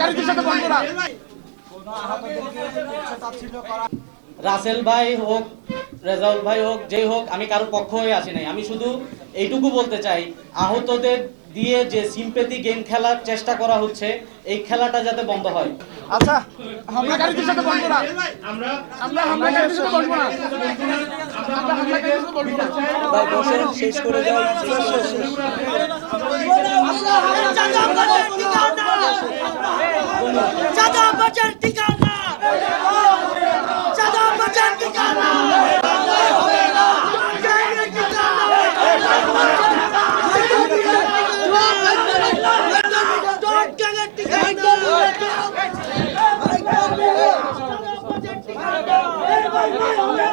গাড়িটির সাথে বন্ধুরা রাসেল ভাই হোক রেজাউল ভাই হোক যেই হোক আমি কারও পক্ষ হয়ে আসি নাই। আমি শুধু এইটুকু বলতে চাই আহতদের দিয়ে যে সিম্পেথি গেম খেলার চেষ্টা করা হচ্ছে এই খেলাটা যাতে বন্ধ হয়। আচ্ছা সাথে বন্ধুরা আমরা আমরা সাথে বলব না আমরা সাথে বলব না শেষ করে যাও বাজার ঠিকানা। সাদা বাজার ঠিকানা। ঠিকানা